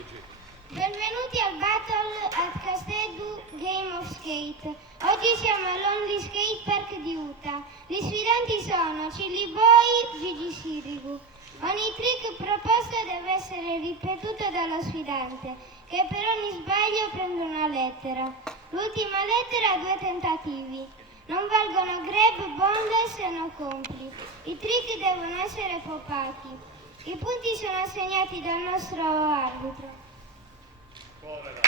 Luigi. Benvenuti al Battle at Castello Game of Skate. Oggi siamo all'Only Skate Park di Utah. Gli sfidanti sono Chili Boy, Gigi Sirigu. Ogni trick proposto deve essere ripetuto dallo sfidante, che per ogni sbaglio prende una lettera. L'ultima lettera ha 2 tentativi. Non valgono grab, boneless e no compli. I trick devono essere popati. I punti sono assegnati dal nostro arbitro. Povera.